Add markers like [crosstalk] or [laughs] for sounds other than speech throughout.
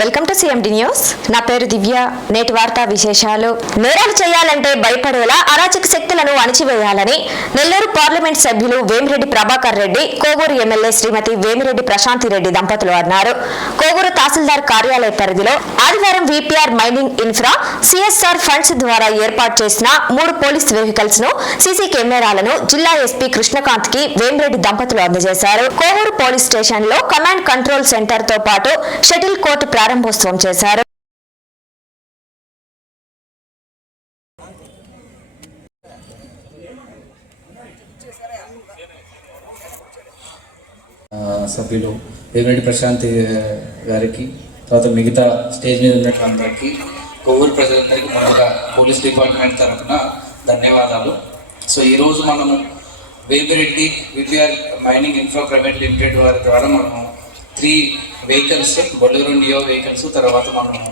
Welcome to CMD news నా పేరు దివ్య. నేటి వార్తా విశేషాలు. నేరాలు చేయాలంటే భయపడేలా అరాచక శక్తులను అణిచివేయాలని నెల్లూరు పార్లమెంట్ సభ్యులు వేమిరెడ్డి ప్రభాకర్ రెడ్డి కోవూరు ఎమ్మెల్యే శ్రీమతి వేమిరెడ్డి ప్రశాంతి రెడ్డి దంపతులు అన్నారు. కోవూరు తహసీల్దార్ కార్యాలయ పరిధిలో ఆదివారం VPR mining infra CSR funds ద్వారా ఏర్పాటు చేసిన మూడు పోలీస్ వెహికల్స్ను సీసీ కెమెరాలను జిల్లా ఎస్పీ కృష్ణకాంత్కి వేమిరెడ్డి దంపతులు అందజేశారు. కోవూరు పోలీస్ స్టేషన్లో కమాండ్ కంట్రోల్ సెంటర్తో పాటు షటిల్ కోర్టు ప్రారంభోత్సవం చేశారు. సభ్యులు వేమిరెడ్డి ప్రశాంత్ గారికి తర్వాత మిగతా స్టేజ్ మీద ఉన్నట్టు అందరికీ కొవ్వూరు ప్రజలందరికీ ముందుగా పోలీస్ డిపార్ట్మెంట్ తరఫున ధన్యవాదాలు. సో ఈరోజు మనము Vemireddy VPR mining infra private limited వారి ద్వారా మనము three vehicles Bolero Neo vehicles తర్వాత మనము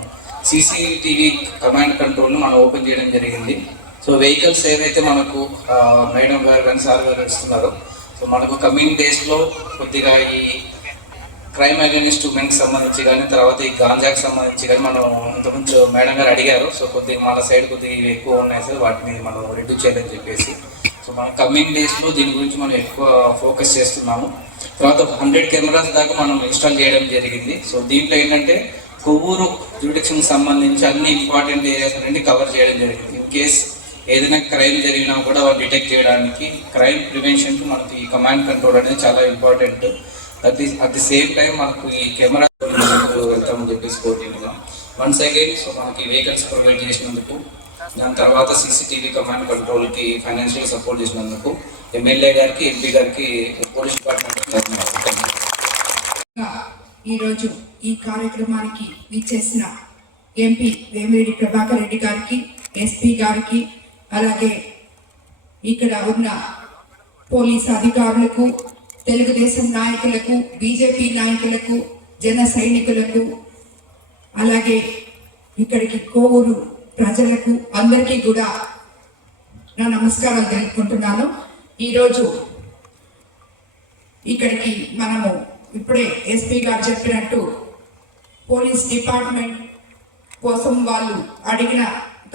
సీసీటీవీ కమాండ్ కంట్రోల్ మనం ఓపెన్ చేయడం జరిగింది. సో వెహికల్స్ ఏవైతే మనకు మేడం గారు కానీ సార్ గారు ఇస్తున్నారో సో మనకు కమింగ్ డేస్లో కొద్దిగా ఈ క్రైమ్ అగేనిస్ట్ ఉమెన్కి సంబంధించి కానీ తర్వాత ఈ గాంజాకి సంబంధించి కానీ మనం ఇంతకుముందు మేడం గారు అడిగారు. సో కొద్దిగా మన సైడ్ కొద్దిగా ఎక్కువ ఉన్నాయి సార్ వాటిని మనం రెడ్యూస్ చేయాలని చెప్పేసి. సో మన కమ్మింగ్ డేస్లో దీని గురించి మనం ఎక్కువ ఫోకస్ చేస్తున్నాము. తర్వాత హండ్రెడ్ కెమెరాస్ దాకా మనం ఇన్స్టాల్ చేయడం జరిగింది. సో దీంట్లో ఏంటంటే కొవ్వూరు జ్యూడిక్షన్కి సంబంధించి అన్ని ఇంపార్టెంట్ ఏరియాస్ అన్ని కవర్ చేయడం జరిగింది. ఇన్ కేస్ ఏదైనా క్రైమ్ జరిగినా కూడా వాళ్ళు డిటెక్ట్ చేయడానికి క్రైమ్ ప్రివెన్షన్కి మనకి ఈ కమాండ్ కంట్రోల్ అనేది చాలా important at the at the same time మనకు ఈ [laughs] కెమెరా వెళ్తామని చెప్పేసి కోరుకుంటున్నాం వన్స్ అగైన్ సో మనకి వెహికల్స్ ప్రొవైడ్ చేసినందుకు దాని తర్వాత సీసీటీవీ కమాండ్ కంట్రోల్కి ఫైనాన్షియల్ సపోర్ట్ చేసినందుకు ఎమ్మెల్యే గారికి ఎంపీ గారికి పోలీస్ డిపార్ట్మెంట్ ధన్యవాదాలు. ఈరోజు ఈ కార్యక్రమానికి విచ్చేసిన ఎంపీ వేమిరెడ్డి ప్రభాకర్ రెడ్డి గారికి ఎస్పీ గారికి అలాగే ఇక్కడ ఉన్న పోలీస్ అధికారులకు తెలుగుదేశం నాయకులకు బీజేపీ నాయకులకు జన సైనికులకు అలాగే ఇక్కడికి కోవూరు ప్రజలకు అందరికీ కూడా నా నమస్కారాలు తెలుపుకుంటున్నాను. ఈరోజు ఇక్కడికి మనము ఇప్పుడే ఎస్పీ గారు చెప్పినట్టు పోలీస్ డిపార్ట్మెంట్ కోసం వాళ్ళు అడిగిన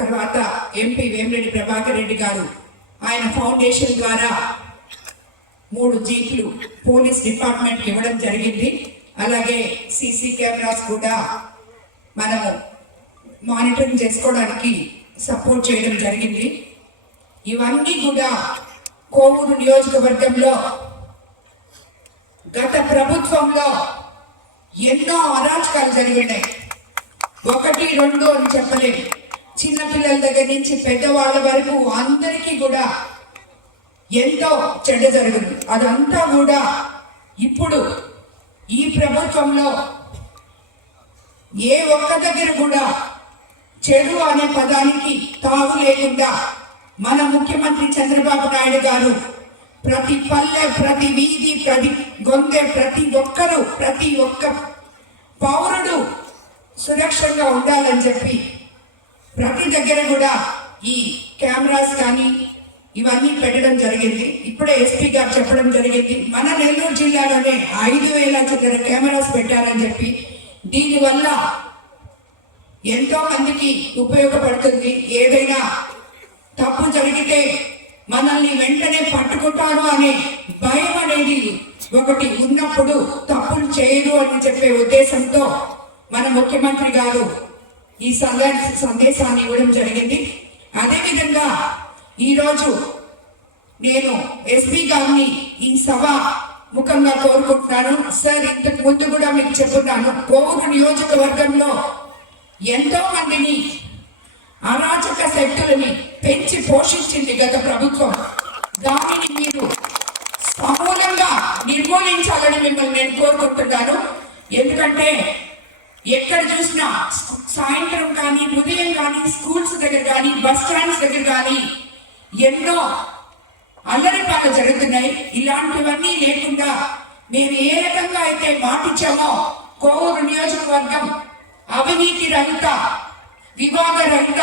తర్వాత ఎంపీ వేమిరెడ్డి ప్రభాకర్ రెడ్డి గారు ఆయన ఫౌండేషన్ ద్వారా మూడు జీప్లు పోలీస్ డిపార్ట్మెంట్కి ఇవ్వడం జరిగింది. అలాగే సీసీ కెమెరాస్ కూడా మనము మానిటరింగ్ చేసుకోవడానికి సపోర్ట్ చేయడం జరిగింది. ఇవన్నీ కూడా కోవూరు నియోజకవర్గంలో గత ప్రభుత్వంలో ఎన్నో అరాచకాలు జరిగినాయి ఒకటి రెండు అని చెప్పలేము చిన్నపిల్లల దగ్గర నుంచి పెద్దవాళ్ళ వరకు అందరికీ కూడా ఎంతో చెడ్డ జరుగుతుంది. అదంతా కూడా ఇప్పుడు ఈ ప్రభుత్వంలో ఏ ఒక్క దగ్గర కూడా చెడు అనే పదానికి తావు లేకుండా మన ముఖ్యమంత్రి చంద్రబాబు నాయుడు గారు ప్రతి పల్లె ప్రతి వీధి ప్రతి గొంతె ప్రతి ఒక్కరు ప్రతి ఒక్క పౌరుడు సురక్షంగా ఉండాలని చెప్పి ప్రతి దగ్గర కూడా ఈ కెమెరాస్ కానీ ఇవన్నీ పెట్టడం జరిగింది. ఇప్పుడే ఎస్పీ గారు చెప్పడం జరిగింది. మన నెల్లూరు జిల్లాలోనే ఐదు వేల చిల్లర కెమెరాస్ పెట్టారని చెప్పి దీనివల్ల ఎంతో మందికి ఉపయోగపడుతుంది. ఏదైనా తప్పు జరిగితే మనల్ని వెంటనే పట్టుకుంటారు అనే భయం అనేది ఒకటి ఉన్నప్పుడు తప్పులు చేయదు అని చెప్పే ఉద్దేశంతో మన ముఖ్యమంత్రి గారు ఈ సందే సందేశాన్ని ఇవ్వడం జరిగింది. అదేవిధంగా ఈరోజు నేను ఎస్పీ గారిని ఈ సభ ముఖంగా కోరుకుంటున్నాను. సార్ ఇంతకు ముందు కూడా మీకు చెప్తున్నాను కోవూరు నియోజకవర్గంలో ఎంతో మందిని అరాచక శక్తులని పెంచి పోషించింది గత ప్రభుత్వం. దానిని మీరు సమూలంగా నిర్మూలించాలని మిమ్మల్ని నేను కోరుకుంటున్నాను. ఎందుకంటే ఎక్కడ చూసినా సాయంత్రం కానీ ఉదయం కానీ స్కూల్స్ దగ్గర కానీ బస్ స్టాండ్స్ దగ్గర కానీ ఎన్నో అల్లరిపాలు జరుగుతున్నాయి. ఇలాంటివన్నీ లేకుండా మేము ఏ రకంగా అయితే మాటిచ్చామో కోవూరు నియోజకవర్గం అవినీతి రహిత వివాద రహిత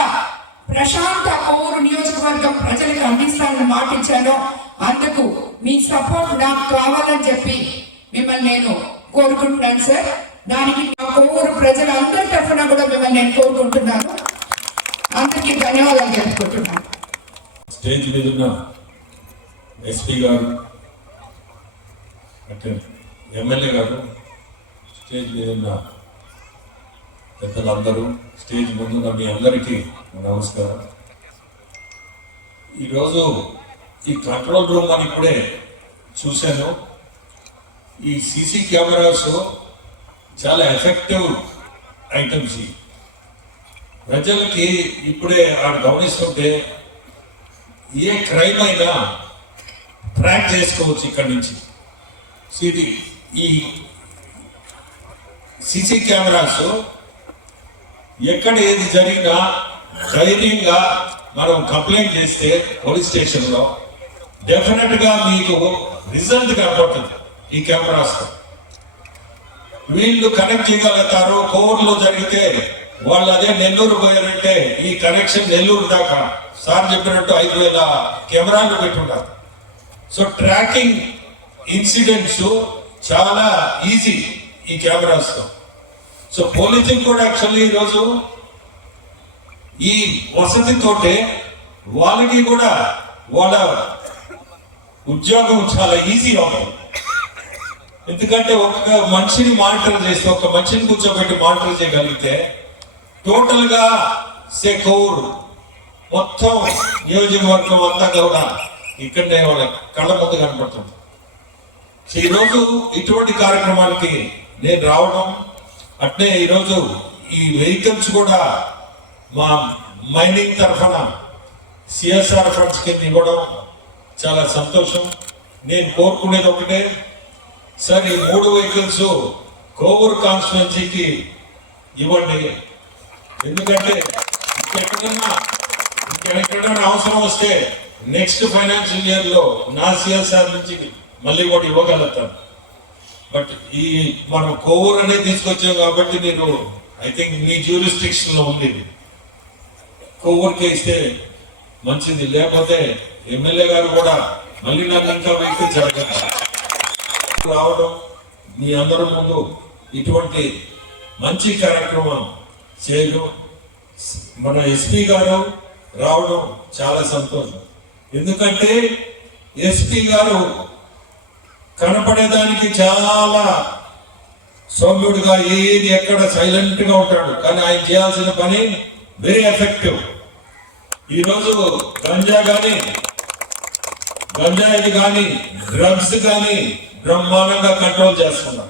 ప్రశాంత కోవూరు నియోజకవర్గం ప్రజలకు అందిస్తానని మాటిచ్చానో అందుకు మీ సపోర్ట్ నాకు కావాలని చెప్పి మిమ్మల్ని నేను కోరుకుంటున్నాను సార్. దానికి మా కొవ్వూరు ప్రజలందరి తరఫున కూడా మిమ్మల్ని నేను కోరుకుంటున్నాను. అందరికీ ధన్యవాదాలు చెప్పుకుంటున్నాను స్టేజ్ మీద ఉన్న ఎస్పీ గారు అంటే ఎమ్మెల్యే గారు స్టేజ్ మీద ఉన్న పెద్దలందరూ స్టేజ్ ముందున్న మీ అందరికీ నమస్కారం. ఈరోజు ఈ కంట్రోల్ రూమ్ అని ఇప్పుడే చూశాను. ఈ సీసీ కెమెరాస్ చాలా ఎఫెక్టివ్ ఐటమ్స్ ఇవి. ప్రజలకి ఇప్పుడే ఆడ గమనిస్తుంటే ఏ క్రైమ్ అయినా ట్రాక్ చేసుకోవచ్చు ఇక్కడి నుంచి. సిటీ ఈ సీసీ కెమెరాస్ ఎక్కడ ఏది జరిగినా ధైర్యంగా మనం కంప్లైంట్ చేస్తే పోలీస్ స్టేషన్లో డెఫినెట్గా మీకు రిజల్ట్ కనపడుతుంది ఈ కెమెరాస్తో వీళ్ళు కనెక్ట్ చేయగలుగుతారు కోర్టులో జరిగితే వాళ్ళు అదే నెల్లూరు పోయారంటే ఈ కనెక్షన్ నెల్లూరు దాకా. సార్ చెప్పినట్టు ఐదు వేల కెమెరాలు పెట్టున్నారు. సో ట్రాకింగ్ ఇన్సిడెంట్స్ చాలా ఈజీ ఈ కెమెరాస్తో సో పోలీసింగ్ కూడా యాక్చువల్లీ ఈరోజు ఈ వసతితోటే వాళ్ళకి కూడా వాళ్ళ ఉద్యోగం చాలా ఈజీ అవుతుంది. ఎందుకంటే ఒక మనిషిని మానిటర్ చేస్తే ఒక మనిషిని కూర్చోబెట్టి మానిటర్ చేయగలిగితే టోటల్గా గా మొత్తం నియోజకవర్గం అంతా కూడా ఇక్కడనే వాళ్ళ కళ్ళ ముందు కనపడుతుంది. సో ఈరోజు ఇటువంటి కార్యక్రమానికి నేను రావడం అట్నే ఈరోజు ఈ వెహికల్స్ కూడా మా మైనింగ్ తరఫున సిఎస్ఆర్ ఫండ్స్ కింద ఇవ్వడం చాలా సంతోషం. నేను కోరుకునేది ఒకటే సార్ ఈ మూడు వెహికల్స్ కోవూరు కాన్స్టిట్యున్సీకి ఇవ్వండి. ఎందుకంటే ఇంకెక్కడన్నా ఇంకెక్కడన్నా అవసరం వస్తే నెక్స్ట్ ఫైనాన్షియల్ ఇయర్లో నా సిఎస్ఆర్ నుంచి మళ్ళీ కూడా ఇవ్వగలుగుతాను. బట్ ఈ మనం కోవూరు అనేది తీసుకొచ్చాం కాబట్టి నేను ఐ థింక్ మీ జ్యూరిస్టిక్షన్లో ఉంది ఇది. కొవ్వూరుకి ఇస్తే మంచిది. లేకపోతే ఎమ్మెల్యే గారు కూడా మళ్ళీ నాకు ఇంకా వ్యక్తి జరగదు. రావడం మీ అందరి ముందు ఇటువంటి మంచి కార్యక్రమం చేయడం మన ఎస్పీ గారు రావడం చాలా సంతోషం. ఎందుకంటే ఎస్పీ గారు కనపడేదానికి చాలా సౌమ్యుడిగా ఏది ఎక్కడ సైలెంట్గా ఉంటాడు. కానీ ఆయన చేయాల్సిన పని వెరీ ఎఫెక్టివ్ ఈరోజు గంజా కానీ గంజాయిని కానీ డ్రగ్స్ కానీ బ్రహ్మాండంగా కంట్రోల్ చేస్తున్నాం